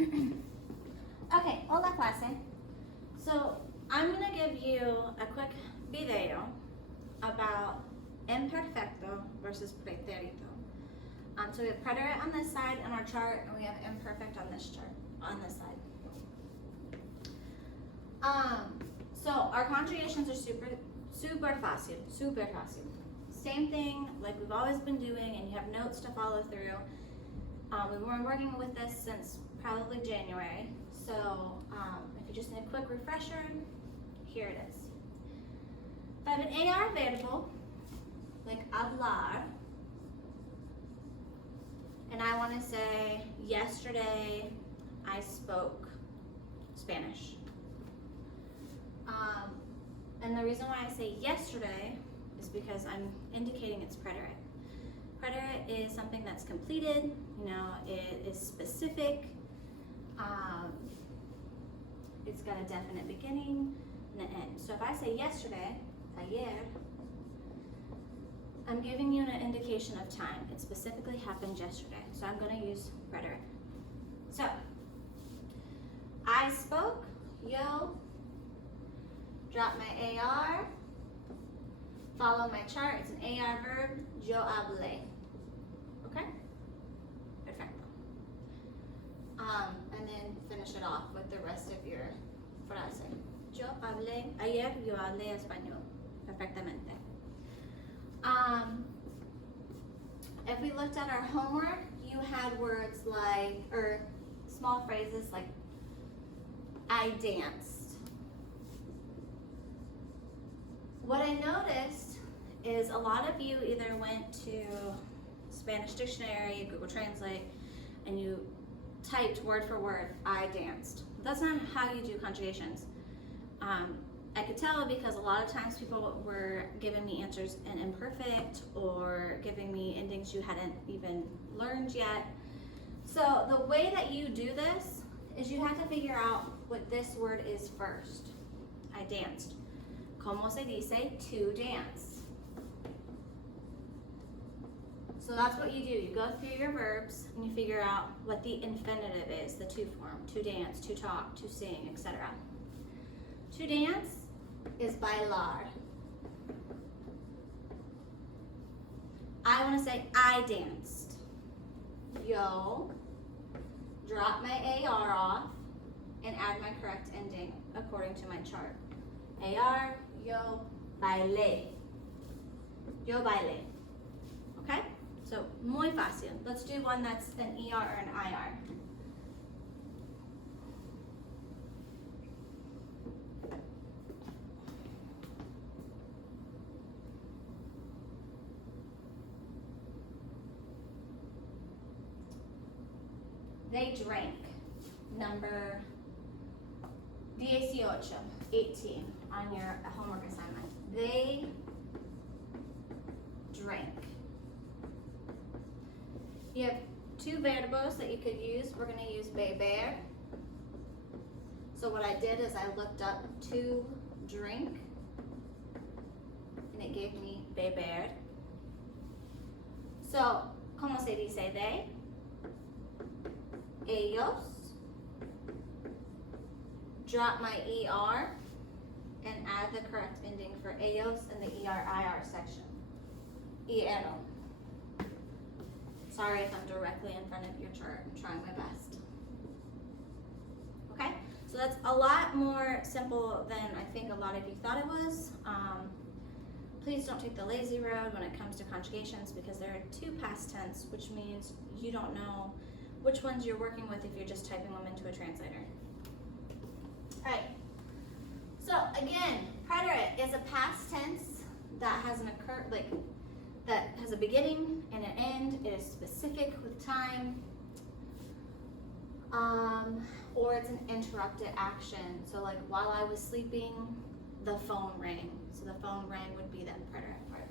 Okay, hola clase. So I'm gonna give you a quick video about imperfecto versus pretérito. So we have preterite on this side in our chart, and we have imperfect on this chart, on this side. So our conjugations are super fácil. Same thing like we've always been doing, and you have notes to follow through. We've been working with this since probably January. So if you just need a quick refresher, here it is. If I have an AR variable, like hablar, and I want to say, yesterday I spoke Spanish. And the reason why I say yesterday is because I'm indicating it's preterite. Preterite is something that's completed, it is specific, it's got a definite beginning and an end. So if I say yesterday, ayer, I'm giving you an indication of time. It specifically happened yesterday. So I'm going to use preterite. So, I spoke, yo, drop my AR, follow my chart. It's an AR verb, yo hablé. Okay? Perfecto. And then finish it off with the rest of your frase. Yo hablé, ayer yo hablé español. Perfectamente. If we looked at our homework, you had words like, or small phrases like, I danced. What I noticed is a lot of you either went to Spanish Dictionary, Google Translate, and you typed word for word, I danced. That's not how you do conjugations. I could tell because a lot of times people were giving me answers in imperfect or giving me endings you hadn't even learned yet. So the way that you do this is you have to figure out what this word is first. I danced. Como se dice to dance? So that's what you do. You go through your verbs and you figure out what the infinitive is, the to form, to dance, to talk, to sing, etc. To dance is bailar. I want to say I danced. Yo, drop my AR off and add my correct ending according to my chart. AR, yo bailé. Yo bailé. Okay? So, muy fácil. Let's do one that's an ER or an IR. They drank. Number 18 on your homework assignment. They drank. You have two variables that you could use. We're going to use beber. So what I did is I looked up to drink, and it gave me beber. So, ¿cómo se dice they? Ellos. Drop my ER and add the correct ending for ellos in the ER-IR section. Ero. Sorry if I'm directly in front of your chart. I'm trying my best. Okay? So that's a lot more simple than I think a lot of you thought it was. Please don't take the lazy road when it comes to conjugations because there are two past tense, which means you don't know which ones you're working with if you're just typing them into a translator. All right. So again, preterite is a past tense that has an that has a beginning and an end. It is specific with time, or it's an interrupted action. So like while I was sleeping, the phone rang. So the phone rang would be that preterite part.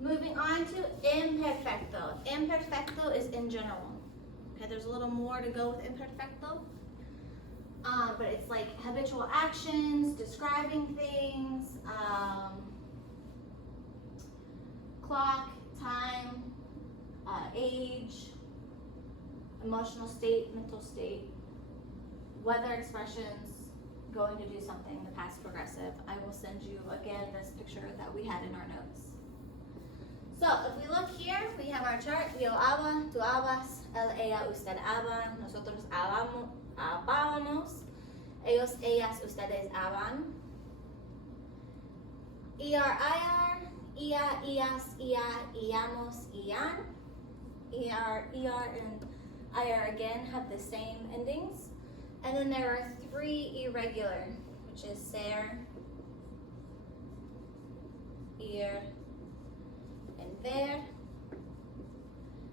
Moving on to imperfecto. Imperfecto is in general. Okay, there's a little more to go with imperfecto. But it's like habitual actions, describing things, clock, time, age, emotional state, mental state, weather expressions, going to do something, the past progressive. I will send you again this picture that we had in our notes. So if we look here, we have our chart. Yo aba, tú abas, él, ella, usted aba, nosotros abábamos, ellos, ellas, ustedes aban. ER, IR, IAS, IAMOS, IAN. ER, and IR again have the same endings. And then there are 3 irregular, which is ser, ir, and ver.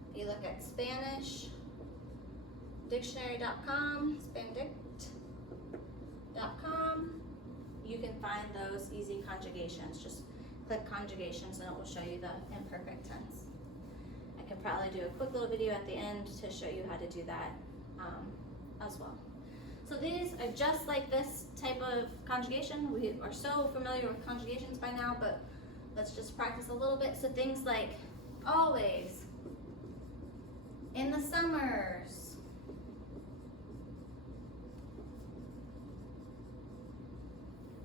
If you look at Spanish, dictionary.com, spandict.com, you can find those easy conjugations. Just click conjugations and it will show you the imperfect tense. I can probably do a quick little video at the end to show you how to do that as well. So these are just like this type of conjugation. We are so familiar with conjugations by now, but let's just practice a little bit. So things like always, in the summers,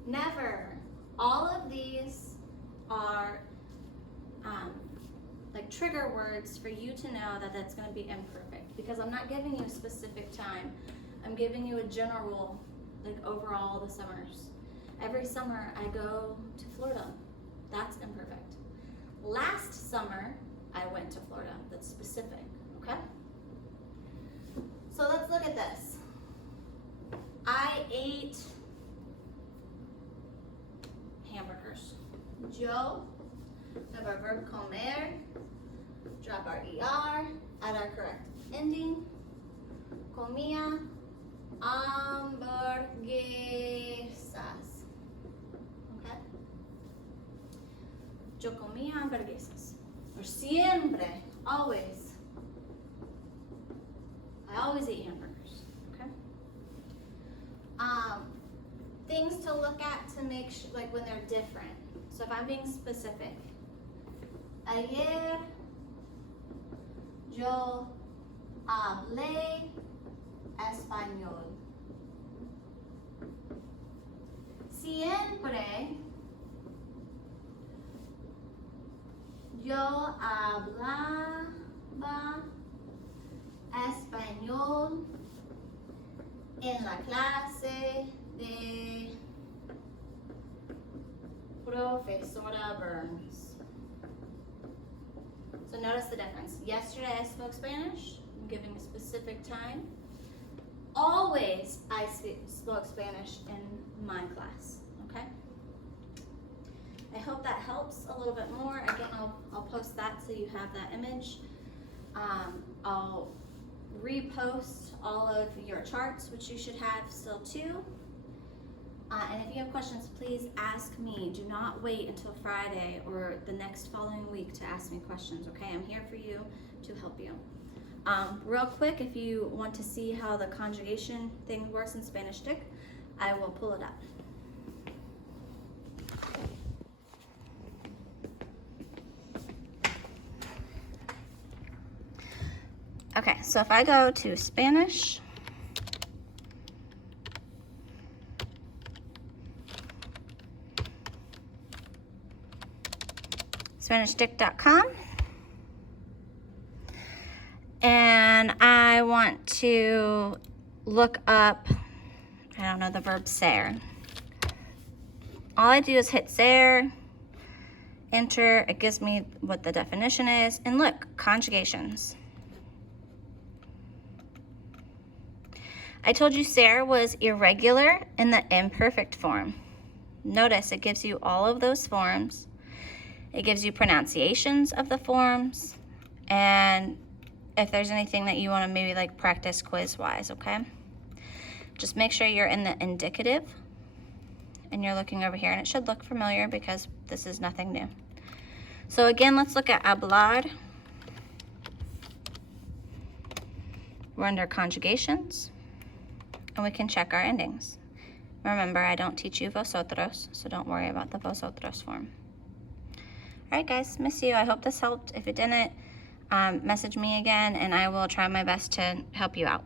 never. All of these are like trigger words for you to know that that's going to be imperfect, because I'm not giving you a specific time. I'm giving you a general, like overall the summers. Every summer I go to Florida. That's imperfect. Last summer I went to Florida. That's specific, okay? So let's look at this. I ate hamburgers. Yo, have our verb comer, drop our ER, add our correct ending. Comía hamburguesas. Okay? Yo comía hamburguesas. Or siempre, always. I always eat hamburgers. Okay? Things to look at to make sure, like when they're different. So if I'm being specific, ayer yo hablé español. Siempre yo hablaba español en la clase de Profesora Burns. So notice the difference. Yesterday I spoke Spanish. I'm giving a specific time. Always I spoke Spanish in my class, okay? I hope that helps a little bit more. Again, I'll post that so you have that image. I'll repost all of your charts, which you should have still too. And if you have questions, please ask me. Do not wait until Friday or the next following week to ask me questions, okay? I'm here for you to help you. Real quick, if you want to see how the conjugation thing works in Spanish Dic, I will pull it up. Okay, so if I go to Spanish, SpanishDic.com, and I want to look up, I don't know, the verb ser. All I do is hit ser, enter, it gives me what the definition is, and look, conjugations. I told you ser was irregular in the imperfect form. Notice it gives you all of those forms. It gives you pronunciations of the forms, and if there's anything that you want to maybe like practice quiz-wise, okay? Just make sure you're in the indicative, and you're looking over here, and it should look familiar because this is nothing new. So again, let's look at hablar. We're under conjugations, and we can check our endings. Remember, I don't teach you vosotros, so don't worry about the vosotros form. All right, guys, miss you. I hope this helped. If it didn't, message me again and I will try my best to help you out.